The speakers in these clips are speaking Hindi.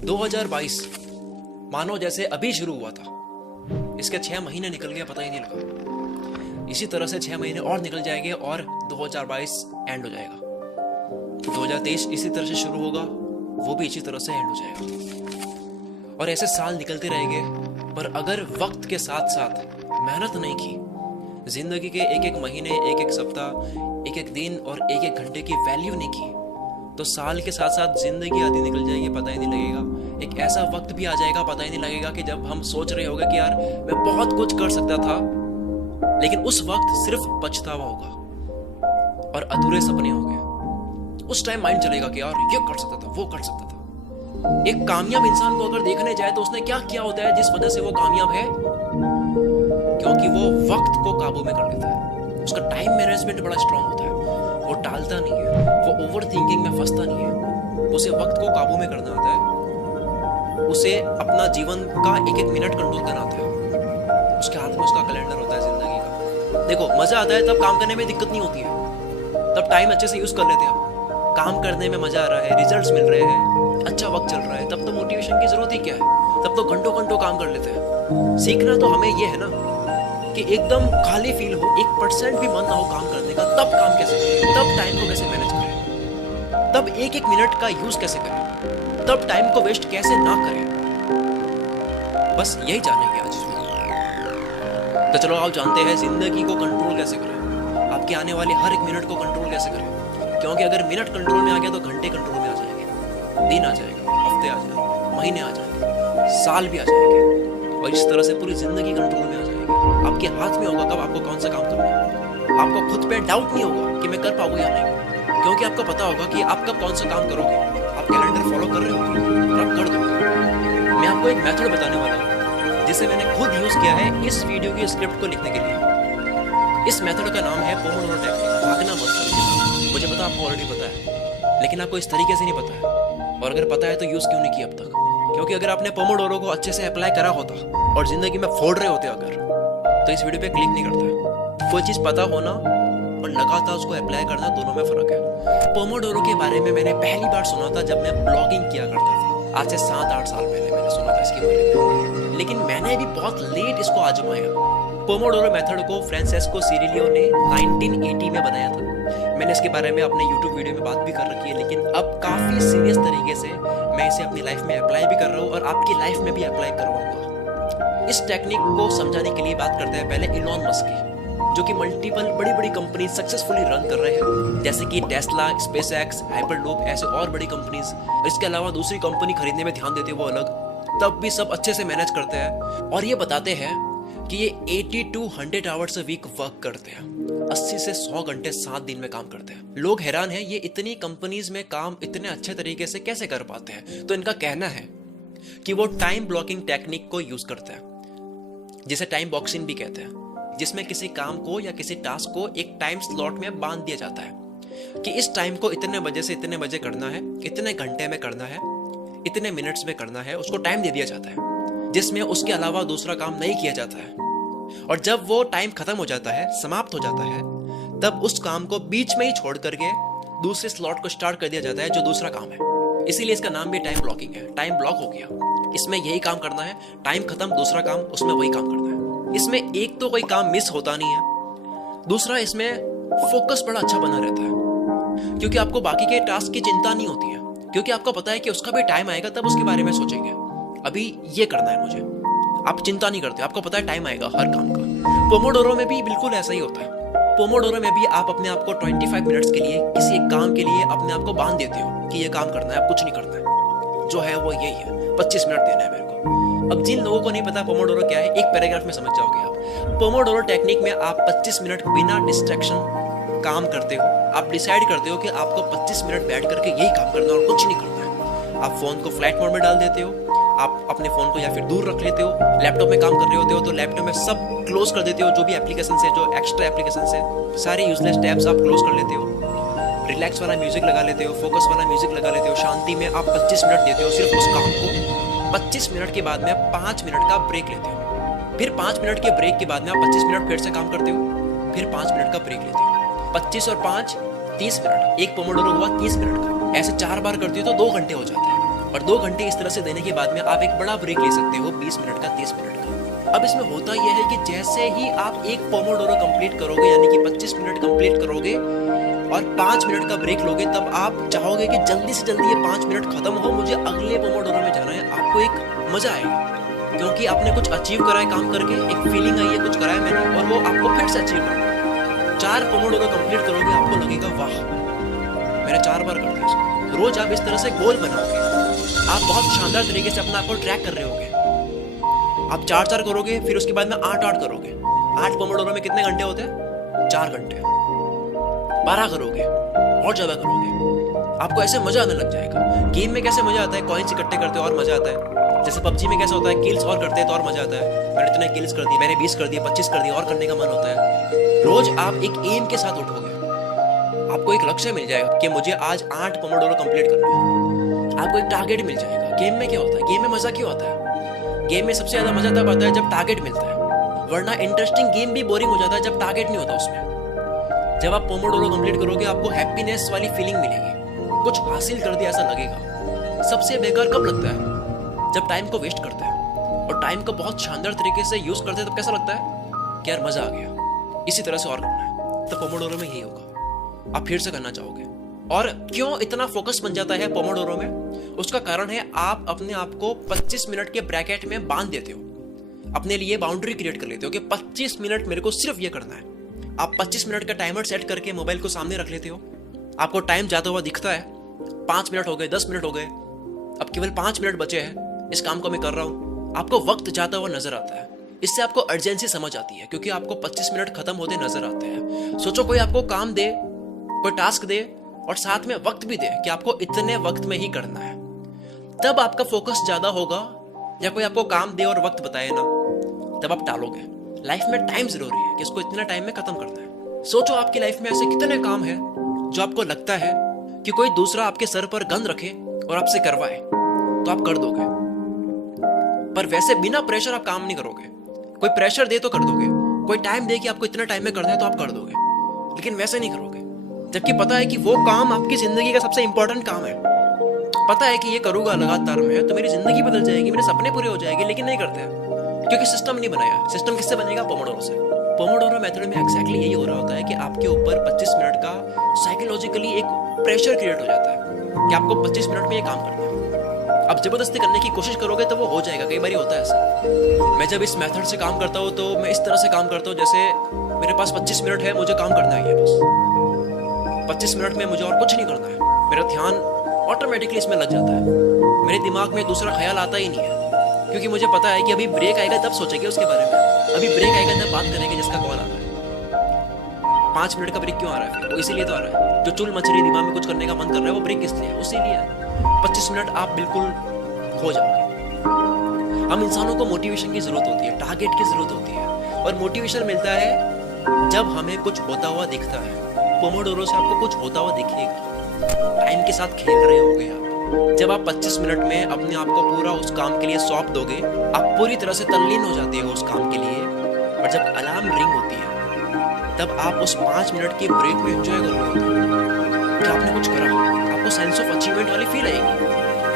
2022 मानो जैसे अभी शुरू हुआ था। इसके 6 महीने निकल गए, पता ही नहीं लगा। इसी तरह से 6 महीने और निकल जाएंगे और 2022 एंड हो जाएगा। 2023 इसी तरह से शुरू होगा, वो भी इसी तरह से एंड हो जाएगा। और ऐसे साल निकलते रहेंगे, पर अगर वक्त के साथ साथ मेहनत नहीं की, जिंदगी के एक एक महीने, एक एक सप्ताह, एक एक दिन और एक एक घंटे की वैल्यू नहीं की, तो साल के साथ साथ जिंदगी आधी निकल जाएगी, पता ही नहीं लगेगा। एक ऐसा वक्त भी आ जाएगा, पता ही नहीं लगेगा, कि जब हम सोच रहे होंगे कि यार मैं बहुत कुछ कर सकता था, लेकिन उस वक्त सिर्फ पछतावा होगा और अधूरे सपने होंगे। उस टाइम माइंड चलेगा कि यार ये कर सकता था, वो कर सकता था। एक कामयाब इंसान को अगर देखने जाए तो उसने क्या किया होता है जिस वजह से वो कामयाब है? क्योंकि वो वक्त को काबू में कर लेता है। उसका टाइम मैनेजमेंट बड़ा स्ट्रांग होता है। वो टालता नहीं है, वो ओवर थिंकिंग में फंसता नहीं है। उसे वक्त को काबू में करना आता है। उसे अपना जीवन का एक एक मिनट कंट्रोल करना आता है। उसके हाथ में उसका कैलेंडर होता है जिंदगी का। देखो, मजा आता है तब काम करने में दिक्कत नहीं होती है, तब टाइम अच्छे से यूज कर लेते हैं आप। काम करने में मजा आ रहा है, रिजल्ट्स मिल रहे हैं, अच्छा वक्त चल रहा है, तब तो मोटिवेशन की जरूरत ही क्या है? तब तो घंटों घंटों काम कर लेते हैं। सीखना तो हमें ये है ना कि एकदम खाली फील हो, 1% भी मन ना हो काम करने का, तब काम कैसे करें, तब टाइम को कैसे मैनेज करें, तब एक एक मिनट का यूज कैसे करें, तब टाइम को वेस्ट कैसे ना करें। बस यही जानेंगे आज। तो चलो आप जानते हैं जिंदगी को कंट्रोल कैसे करें, आपके आने वाले हर एक मिनट को कंट्रोल कैसे करें। क्योंकि अगर मिनट कंट्रोल में आ गया तो घंटे कंट्रोल में आ जाएंगे, दिन आ जाएगा, हफ्ते आ जाएंगे, महीने आ जाएंगे, साल भी आ जाएंगे, और इस तरह से पूरी जिंदगी कंट्रोल में आ जाएगी। आपके हाथ में होगा कब आपको कौन सा काम करना है। आपको खुद पे डाउट नहीं होगा कि मैं कर पाऊंगा या नहीं, क्योंकि आपको पता होगा कि आप कब कौन सा काम करोगे। आप कैलेंडर फॉलो कर रहे हो, आप कर दोगे। मैं आपको एक मेथड बताने वाला हूँ जिसे मैंने खुद यूज किया है इस वीडियो की स्क्रिप्ट को लिखने के लिए। इस मेथड का नाम है पोमोडोरो टेक्निक। भागना मत करो। मुझे पता आपको ऑलरेडी पता है, लेकिन आपको इस तरीके से नहीं पता है। और अगर पता है तो यूज क्यों नहीं किया अब तक? क्योंकि अगर आपने पोमोडोरो को अच्छे से अप्लाई करा होता और जिंदगी में फोड़ रहे होते अगर, तो इस वीडियो पे क्लिक नहीं करता। कोई चीज पता होना और लगातार उसको अप्लाई करना, दोनों में फर्क है। पोमोडोरो के बारे में मैंने पहली बार सुना था जब मैं ब्लॉगिंग किया करता था। आज से 7-8 साल पहले मैंने सुना था इसके बारे में, लेकिन मैंने भी बहुत लेट इसको आजमाया। पोमोडोरो मेथड को फ्रांसेस्को सिरिलियो ने 1980 में बनाया था। मैंने इसके बारे में अपने YouTube वीडियो में बात भी कर रखी है, लेकिन अब काफी सीरियस तरीके से मैं इसे अपनी लाइफ में अप्लाई भी कर रहा हूँ और आपकी लाइफ में भी अप्लाई करवाऊंगा। इस टेक्निक को समझाने के लिए बात करते हैं पहले इलॉन मस्क की, जो कि मल्टीपल बड़ी बड़ी कंपनी सक्सेसफुली रन कर रहे हैं, जैसे कि टेस्ला, स्पेसएक्स, हाइपरलूप, ऐसे और बड़ी कंपनीज। इसके अलावा दूसरी कंपनी खरीदने में ध्यान देते हैं वो अलग, तब भी सब अच्छे से मैनेज करते हैं। और ये बताते हैं कि ये 80 to 100 hours a week work करते हैं। 80 से 100 घंटे 7 दिन में काम करते हैं। लोग हैरान हैं ये इतनी कंपनीज में काम इतने अच्छे तरीके से कैसे कर पाते हैं। तो इनका कहना है कि वो टाइम ब्लॉकिंग टेक्निक को यूज करते हैं, जिसे टाइम बॉक्सिंग भी कहते हैं, जिसमें किसी काम को या किसी टास्क को एक टाइम स्लॉट में बांध दिया जाता है कि इस टाइम को इतने बजे से इतने बजे करना है, इतने घंटे में करना है, इतने मिनट्स में करना है। उसको टाइम दे दिया जाता है जिसमें उसके अलावा दूसरा काम नहीं किया जाता है। और जब वो टाइम खत्म हो जाता है, समाप्त हो जाता है, तब उस काम को बीच में ही छोड़ करके दूसरे स्लॉट को स्टार्ट कर दिया जाता है जो दूसरा काम है। इसीलिए इसका नाम भी टाइम ब्लॉकिंग है। टाइम ब्लॉक हो गया, इसमें यही काम करना है, टाइम खत्म, दूसरा काम, उसमें वही काम करना है। इसमें एक तो कोई काम मिस होता नहीं है, दूसरा इसमें फोकस बड़ा अच्छा बना रहता है, क्योंकि आपको बाकी के टास्क की चिंता नहीं होती है, क्योंकि आपको पता है कि उसका भी टाइम आएगा, तब उसके बारे में सोचेंगे। अभी ये करना है मुझे, आप चिंता नहीं करते, आपको पता है टाइम आएगा हर काम का। पोमोडोरो में भी बिल्कुल ऐसा ही होता है। पोमोडोरो में भी आप अपने आप को 25 मिनट्स के लिए किसी एक काम के लिए अपने आप को बांध देते हो कि ये काम करना है, अब कुछ नहीं करना है, जो है वो यही है, 25 मिनट देना है मेरे को। अब जिन लोगों को नहीं पता पोमोडोरो क्या है, एक पैराग्राफ में समझ जाओगे आप। पोमोडोरो टेक्निक में आप 25 मिनट बिना डिस्ट्रैक्शन काम करते हो। आप डिसाइड करते हो कि आपको 25 मिनट बैठ करके यही काम करना है और कुछ नहीं करना है। आप फोन को फ्लाइट मोड में डाल देते हो, आप अपने फोन को या फिर दूर रख लेते हो। लैपटॉप में काम कर रहे होते हो तो लैपटॉप में सब क्लोज कर देते हो, जो भी एप्लीकेशन है, जो एक्स्ट्रा एप्लीकेशन है, सारे यूजलेस टैब्स आप क्लोज कर लेते हो। रिलैक्स वाला म्यूजिक लगा लेते हो, फोकस वाला म्यूजिक लगा लेते हो, शांति में आप 25 मिनट देते हो सिर्फ उस काम को। 25 मिनट के बाद में आप 5 मिनट का ब्रेक लेते हो, फिर 5 मिनट के ब्रेक के बाद में आप 25 मिनट फिर से काम करते हो, फिर 5 मिनट का ब्रेक लेते हो। 25 और 5 30 मिनट, एक पोमोडोरो हुआ 30 मिनट का। ऐसे 4 बार करते हो तो 2 घंटे हो जाते हैं। और 2 घंटे इस तरह से देने के बाद में आप एक बड़ा ब्रेक ले सकते हो 20 मिनट का, 30 मिनट का। अब इसमें होता यह है कि जैसे ही आप एक पोमोडोरो कंप्लीट करोगे, यानी कि 25 मिनट कंप्लीट करोगे और 5 मिनट का ब्रेक लोगे, तब आप चाहोगे कि जल्दी से जल्दी ये 5 मिनट खत्म हो, मुझे अगले पोमोडोरो में जाना है। आपको एक मजा आएगा क्योंकि आपने कुछ अचीव करा है काम करके, एक फीलिंग आई है कुछ करा है मैंने, और वो आपको फिर से अचीव करना। 4 पोमोडोरो कंप्लीट करोगे, आपको लगेगा वाह मैंने 4 बार कर दिया इसको। रोज आप इस तरह से गोल बनाओगे, आप बहुत शानदार तरीके से अपना आपको ट्रैक कर रहे होगे। आप 4-4 करोगे, फिर उसके बाद में 8-8 करोगे। 8 पोमोडोरो में कितने घंटे होते हैं? 4 घंटे। 12 करोगे और ज्यादा करोगे, आपको ऐसे मजा आने लग जाएगा। गेम में कैसे मजा आता है, कॉइन्स इकट्ठे करते हैं और मजा आता है। जैसे पबजी में कैसा होता है, किल्स और करते हैं तो और मजा आता है। मैंने इतने किल्स कर दिए, मैंने 20 कर दिए, 25 कर दिए, और करने का मन होता है। रोज आप एक एम के साथ उठोगे, आपको एक लक्ष्य मिल जाएगा कि मुझे आज 8 पोमोडोरो कंप्लीट करना है। आपको एक टारगेट मिल जाएगा। गेम में क्या होता है, गेम में मजा क्यों आता है? गेम में सबसे ज्यादा मजा तब आता है जब टारगेट मिलता है, वरना इंटरेस्टिंग गेम भी बोरिंग हो जाता है जब टारगेट नहीं होता उसमें। जब आप पोमोडोरो कंप्लीट करोगे, आपको हैप्पीनेस वाली फीलिंग मिलेगी, कुछ हासिल कर दिया ऐसा लगेगा। सबसे बेकार कब लगता है? जब टाइम को वेस्ट करते हैं, और टाइम को बहुत शानदार तरीके से यूज करते हैं तब कैसा लगता है कि यार मजा आ गया, इसी तरह से और करना है। तो पोमोडोरो में यही होगा, आप फिर से करना चाहोगे। और क्यों इतना फोकस बन जाता है पोमोडोरो में? उसका कारण है आप अपने आप को 25 मिनट के ब्रैकेट में बांध देते हो, अपने लिए बाउंड्री क्रिएट कर लेते हो कि 25 मिनट मेरे को सिर्फ ये करना है। आप 25 मिनट का टाइमर सेट करके मोबाइल को सामने रख लेते हो, आपको टाइम जाता हुआ दिखता है, 5 मिनट हो गए, 10 मिनट हो गए, अब केवल 5 मिनट बचे हैं, इस काम को मैं कर रहा हूं। आपको वक्त जाता हुआ नजर आता है, इससे आपको अर्जेंसी समझ आती है क्योंकि आपको 25 मिनट खत्म होते नजर आते हैं। सोचो कोई आपको काम दे, कोई टास्क दे और साथ में वक्त भी दे कि आपको इतने वक्त में ही करना है, तब आपका फोकस ज्यादा होगा। या कोई आपको काम दे और वक्त बताए ना, तब आप टालोगे। लाइफ में टाइम जरूरी है कि इसको इतने टाइम में खत्म करना है। सोचो आपकी लाइफ में ऐसे कितने काम है जो आपको लगता है कि कोई दूसरा आपके सर पर गन रखे और आपसे करवाए तो आप कर दोगे, पर वैसे बिना प्रेशर आप काम नहीं करोगे। कोई प्रेशर दे तो कर दोगे, कोई टाइम दे कि आपको इतना टाइम में करना है तो आप कर दोगे, लेकिन वैसे नहीं करोगे। जबकि पता है कि वो काम आपकी जिंदगी का सबसे इंपॉर्टेंट काम है, पता है कि ये करूंगा लगातार में तो मेरी जिंदगी बदल जाएगी, मेरे सपने पूरे हो जाएंगे, लेकिन नहीं करते हैं क्योंकि सिस्टम नहीं बनाया। सिस्टम किससे बनेगा? पोमोडोरो से। पोमोडोरो मेथड में एक्जैक्टली यही हो रहा होता है कि आपके ऊपर 25 मिनट का साइकोलॉजिकली एक प्रेशर क्रिएट हो जाता है कि आपको 25 मिनट में ये काम करना है। आप जबरदस्ती करने की कोशिश करोगे तो वो हो जाएगा, कई बार होता है ऐसा। मैं जब इस मेथड से काम करता हूँ तो मैं इस तरह से काम करता हूँ जैसे मेरे पास 25 मिनट है, मुझे काम करना है, बस 25 मिनट में मुझे और कुछ नहीं करना है। मेरा ध्यान ऑटोमेटिकली इसमें लग जाता है, मेरे दिमाग में दूसरा ख्याल आता ही नहीं है क्योंकि मुझे पता है कि अभी ब्रेक आएगा तब सोचेंगे उसके बारे में, अभी ब्रेक आएगा तब बात करेंगे जिसका कॉल आ रहा है। 5 मिनट का ब्रेक क्यों आ रहा है? फिर वो इसीलिए तो आ रहा है, जो चुल मचली दिमाग में कुछ करने का मन कर रहा है वो ब्रेक किस लिए? उसी लिए 25 मिनट आप बिल्कुल खो जाओगे। हम इंसानों को मोटिवेशन की जरूरत होती है, टारगेट की जरूरत होती है, और मोटिवेशन मिलता है जब हमें कुछ होता हुआ दिखता है। पोमोडोरो से आपको कुछ होता हुआ दिखेगा, टाइम के साथ खेल रहे होगे आप। जब आप 25 मिनट में अपने आप को पूरा उस काम के लिए सौंप दोगे, आप पूरी तरह से तल्लीन हो जाते हो उस काम के लिए, और जब अलार्म रिंग होती है तब आप उस 5 मिनट की ब्रेक में एंजॉय कर रहे होते हो कि आपने कुछ करा। आपको सेंस ऑफ अचीवमेंट वाली फील आएगी,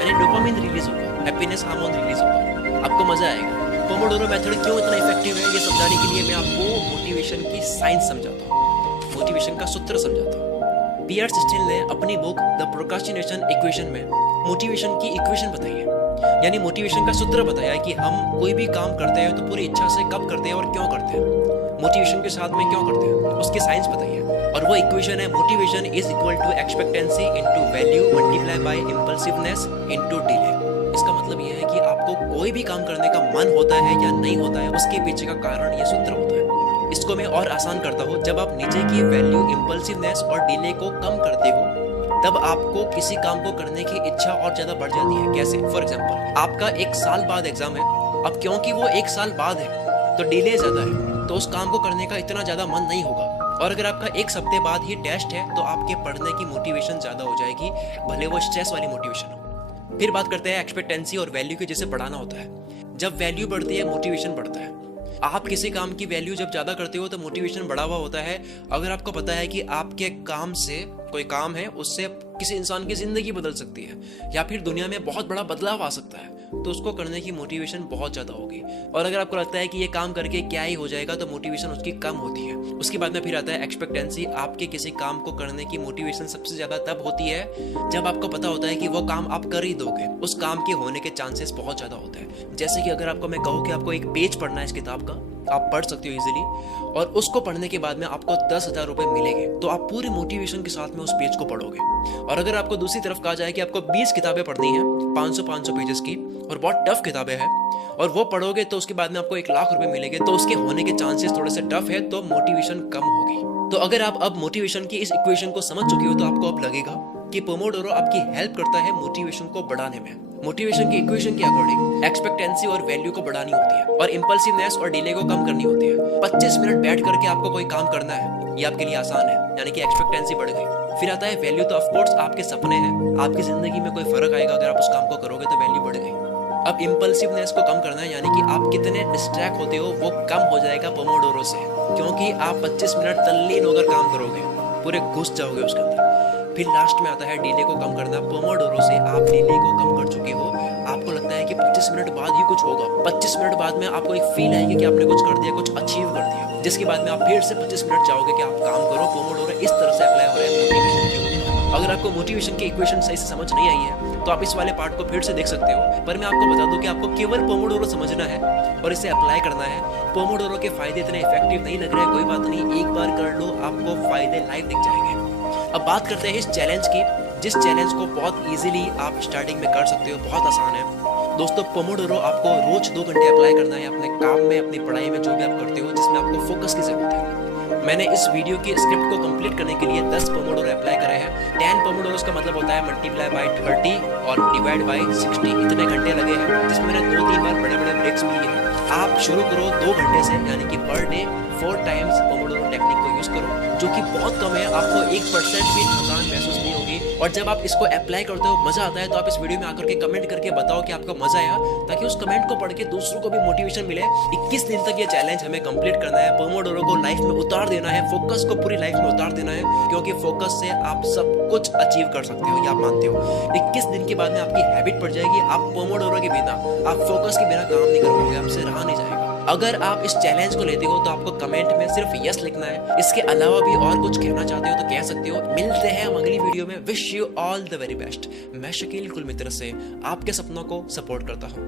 यानी डोपामिन रिलीज होगा, हैप्पीनेस हार्मोन रिलीज होगा, आपको मजा आएगा। पोमोडोरो मेथड क्यों इतना इफेक्टिव है ये समझाने के लिए मैं आपको मोटिवेशन की साइंस समझाता हूँ, मोटिवेशन का सूत्र समझाता हूँ। पियर स्टिल ने अपनी बुक द प्रोक्रास्टिनेशन इक्वेशन में मोटिवेशन की इक्वेशन बताई है, यानी मोटिवेशन का सूत्र बताया है कि हम कोई भी काम करते हैं तो पूरी इच्छा से कब करते हैं और क्यों करते हैं, मोटिवेशन के साथ में क्यों करते हैं, उसकी साइंस बताई है। और वो इक्वेशन है motivation is equal to expectancy into value multiply by impulsiveness into delay. इसका मतलब ये है कि आपको कोई भी काम करने का मन होता है या नहीं होता है, उसके पीछे का कारण ये सूत्र होता है। इसको मैं और आसान करता हूँ, जब आप नीचे की वैल्यू इंपल्सिवनेस और डिले को कम करते हो तब आपको किसी काम को करने की इच्छा और ज्यादा बढ़ जाती है। कैसे? फॉर एग्जांपल, आपका 1 साल बाद एग्जाम है, अब क्योंकि वो 1 साल बाद है तो डिले ज्यादा है, तो उस काम को करने का इतना ज्यादा मन नहीं होगा। और अगर आपका 1 हफ्ते बाद ही टेस्ट है तो आपके पढ़ने की मोटिवेशन ज्यादा हो जाएगी, भले वो स्ट्रेस वाली मोटिवेशन हो। फिर बात करते हैं एक्सपेक्टेंसी और वैल्यू की, जिसे बढ़ाना होता है। जब वैल्यू बढ़ती है मोटिवेशन बढ़ता है। आप किसी काम की वैल्यू जब ज्यादा करते हो तो मोटिवेशन बढ़ा हुआ होता है। अगर आपको पता है कि आपके काम से, कोई काम है उससे किसी इंसान की जिंदगी बदल सकती है, या फिर दुनिया में बहुत बड़ा बदलाव आ सकता है, तो उसको करने की मोटिवेशन बहुत ज़्यादा होगी। और अगर आपको लगता है कि ये काम करके क्या ही हो जाएगा, तो मोटिवेशन उसकी कम होती है। उसके बाद में फिर आता है एक्सपेक्टेंसी। आपके किसी काम को करने की मोटिवेशन सबसे ज़्यादा तब होती है जब आपको पता होता है कि वो काम आप कर ही दोगे, उस काम के होने के चांसेस बहुत ज़्यादा होते हैं। जैसे कि अगर आपको मैं कहूँ कि आपको एक पेज पढ़ना है इस किताब का, आप पढ़ सकते हो इजीली, और उसको पढ़ने के बाद में आपको 10,000 रुपये मिलेंगे, तो आप पूरी मोटिवेशन के साथ में उस पेज को पढ़ोगे। और अगर आपको दूसरी तरफ कहा जाए कि आपको 20 किताबें पढ़नी है 500 पेजेस की, और बहुत टफ किताबें हैं, और वो पढ़ोगे तो उसके बाद में आपको 1,00,000 रुपये मिलेंगे, तो उसके होने के चांसेस थोड़े से टफ है, तो मोटिवेशन कम होगी। तो अगर आप अब मोटिवेशन की इस इक्वेशन को समझ चुके हो, तो आपको अब लगेगा कि पोमोडोरो आपकी हेल्प करता है मोटिवेशन को बढ़ाने में। मोटिवेशन की इक्वेशन के अकॉर्डिंग एक्सपेक्टेंसी और वैल्यू को बढ़ानी होती है, और इंपल्सिवनेस और डिले को कम करनी होती है। 25 मिनट बैठ करके आपको कोई काम करना है, ये आपके लिए आसान है, यानी कि एक्सपेक्टेंसी बढ़ गई। फिर आता है वैल्यू। तो ऑफकोर्स आपके सपने हैं, आपकी जिंदगी में कोई फर्क आएगा अगर आप उस काम को करोगे, तो वैल्यू बढ़ गई। अब इंपल्सिवनेस को कम करना है, यानी कि आप कितने डिस्ट्रैक्ट होते हो वो कम हो जाएगा पोमोडोरो से, क्योंकि आप 25 मिनट तल्लीन होकर काम करोगे, पूरे घुस जाओगे उसके अंदर। फिर लास्ट में आता है डिले को कम करना। पोमोडोरो से आप डिले को कम कर चुके हो, आपको लगता है कि 25 मिनट बाद ही कुछ होगा, 25 मिनट बाद में आपको एक फील आएगी कि आपने कुछ कर दिया, कुछ अचीव कर दिया, जिसके बाद में आप फिर से 25 मिनट चाहोगे कि आप काम करो। पोमोडोरो इस तरह से अप्लाई हो रहा है मोटिवेशन के ऊपर। अगर आपको मोटिवेशन की इक्वेशन सही से समझ नहीं आई है, तो आप इस वाले पार्ट को फिर से देख सकते हो, पर मैं आपको बता दूं कि आपको केवल पोमोडोरो समझना है और इसे अप्लाई करना है। पोमोडोरो के फायदे इतने इफेक्टिव नहीं लग रहे हैं, कोई बात नहीं, एक बार कर लो, आपको फायदे लाइव दिख जाएंगे। अब बात करते हैं इस चैलेंज की, जिस चैलेंज को बहुत इजीली आप स्टार्टिंग में कर सकते हो, बहुत आसान है। दोस्तों, पोमोडोरो आपको रोज 2 घंटे अप्लाई करना है अपने काम में, अपनी पढ़ाई में, जो भी आप करते हो जिसमें आपको फोकस की जरूरत है। मैंने इस वीडियो की स्क्रिप्ट को कंप्लीट करने के लिए 10 पोमोडोरो अप्लाई करे हैं। 10 पोमोडोरोस का मतलब होता है मल्टीप्लाई बाय 30 और डिवाइड बाय 60। इतने घंटे लगे हैं, जिसमें मैंने 2-3 बार बड़े बड़े ब्रेक्स भी लिए हैं। आप शुरू करो 2 घंटे से, यानी कि per day 4 times Pomodoro technique को यूज करो, जो कि बहुत कम है। आपको 1% भी थकान महसूस नहीं होगी, और जब आप इसको अप्लाई करते हो मजा आता है, तो आप इस वीडियो में आकर के कमेंट करके बताओ कि आपको मजा आया, ताकि उस कमेंट को पढ़ के दूसरों को भी मोटिवेशन मिले। 21 दिन तक ये चैलेंज हमें कंप्लीट करना है, पोमोडोरो को लाइफ में उतार देना है, फोकस को पूरी लाइफ में उतार देना है, क्योंकि फोकस से आप सब कुछ अचीव कर सकते हो, ये आप मानते हो। 21 दिन के बाद में आपकी हैबिट पड़ जाएगी, आप पोमोडोरो के बिना, आप फोकस के बिना काम नहीं कर पाओगे, आपसे रहा नहीं जाएगा। अगर आप इस चैलेंज को लेते हो, तो आपको कमेंट में सिर्फ यस लिखना है। इसके अलावा भी और कुछ कहना चाहते हो तो कह सकते हो। मिलते हैं हम अगली वीडियो में। Wish you all the very best. मैं शकील कुल मित्र से आपके सपनों को सपोर्ट करता हूँ।